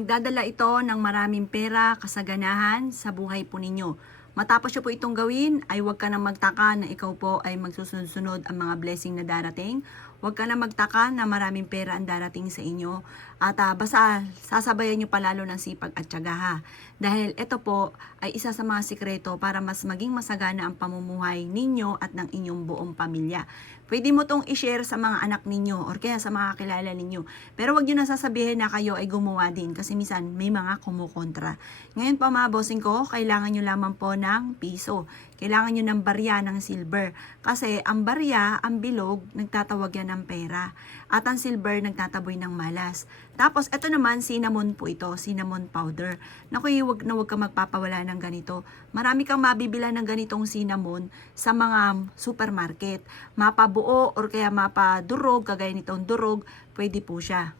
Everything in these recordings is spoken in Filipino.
Magdadala ito ng maraming pera, kasaganahan sa buhay po ninyo. Matapos nyo po itong gawin, ay huwag ka na magtaka na ikaw po ay magsusunod-sunod ang mga blessing na darating. Huwag ka na magtaka na maraming pera ang darating sa inyo. At basta sasabayan nyo palalo ng sipag at tiyaga ha. Dahil ito po ay isa sa mga sikreto para mas maging masagana ang pamumuhay ninyo at ng inyong buong pamilya. Pwede mo itong i-share sa mga anak ninyo or kaya sa mga kilala ninyo. Pero wag nyo na sasabihin na kayo ay gumawa din kasi minsan may mga kumukontra. Ngayon po mga bossing ko, kailangan nyo lamang po ng piso. Kailangan nyo ng barya ng silver. Kasi ang barya, ang bilog, nagtatawag yan ng pera. At ang silver, nagtataboy ng malas. Tapos, ito naman, cinnamon po ito, cinnamon powder. Naku, wag na wag ka magpapawala ng ganito. Marami kang mabibila ng ganitong cinnamon sa mga supermarket. Mapabuo or kaya mapadurog, kagaya nitong durog, pwede po siya.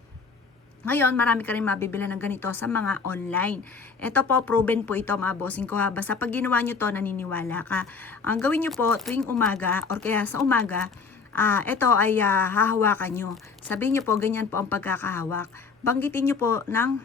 Ngayon, marami ka rin mabibila ng ganito sa mga online. Ito po, proven po ito mga bossing ko ha. Basta pag ginawa nyo to, naniniwala ka. Ang gawin nyo po tuwing umaga or kaya sa umaga, ito ay hahawakan nyo. Sabihin nyo po, ganyan po ang pagkakahawak. Banggitin nyo po ng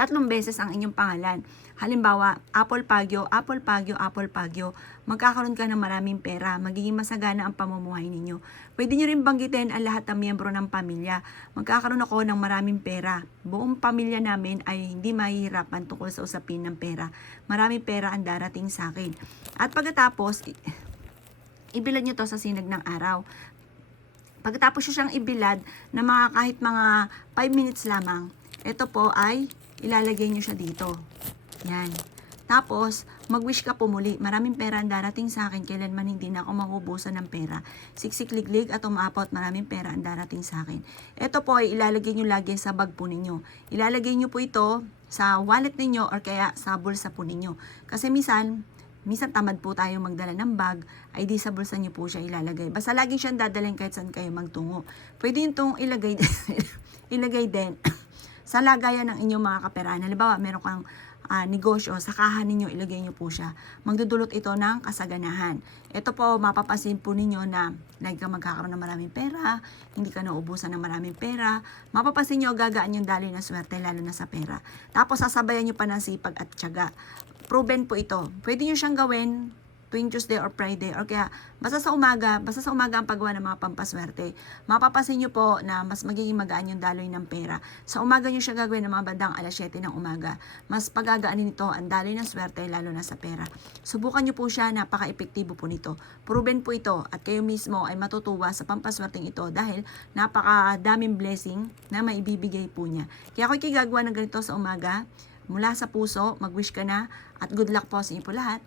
3 beses ang inyong pangalan. Halimbawa, Apple Pagyo, Apple Pagyo, Apple Pagyo. Magkakaroon ka ng maraming pera. Magiging masagana ang pamumuhay ninyo. Pwede nyo rin banggitin ang lahat ng miyembro ng pamilya. Magkakaroon ako ng maraming pera. Buong pamilya namin ay hindi mahihirapan tungkol sa usapin ng pera. Maraming pera ang darating sa akin. At pagkatapos, ibilad nyo to sa sinag ng araw. Pagkatapos nyo siyang ibilad na kahit mga 5 minutes lamang, ito po ay ilalagay nyo siya dito. Yan. Tapos, mag-wish ka po muli. Maraming pera ang darating sa akin. Kailanman hindi na ako mauubusan ng pera. Siksik-liglig at umapot. Maraming pera ang darating sa akin. Ito po ay ilalagay nyo lagi sa bag po ninyo. Ilalagay nyo po ito sa wallet ninyo or kaya sa bulsa po ninyo. Kasi minsan tamad po tayo magdala ng bag, ay di sa bulsa nyo po siya ilalagay. Basta lagi siyang dadalhin kahit saan kayo magtungo. Pwede yung itong ilagay din sa lagayan ng inyong mga kaperahan. Halimbawa, meron kang negosyo, sa kahan ninyo, ilagay nyo po siya. Magdudulot ito ng kasaganahan. Ito po, mapapansin po ninyo na lagi ka magkakaroon ng maraming pera, hindi ka nauubusan ng maraming pera. Mapapansin nyo, gagaan yung daloy ng swerte, lalo na sa pera. Tapos, sasabayan nyo pa ng sipag at tiyaga. Proven po ito. Pwede nyo siyang gawin tuwing Tuesday or Friday or kaya basta sa umaga ang paggawa ng mga pampaswerte. Mapapansin nyo po na mas magiging magaan yung daloy ng pera. Sa umaga nyo siya gagawin ng mga bandang 7:00 ng umaga. Mas pagagaanin nito ang daloy ng swerte lalo na sa pera. Subukan nyo po siya, napaka-epektibo po nito. Proven po ito at kayo mismo ay matutuwa sa pampaswerteng ito dahil napakadaming blessing na maibibigay po niya. Kaya ako ikigagawa ng ganito sa umaga. Mula sa puso, mag-wish ka na at good luck po sa inyo po lahat.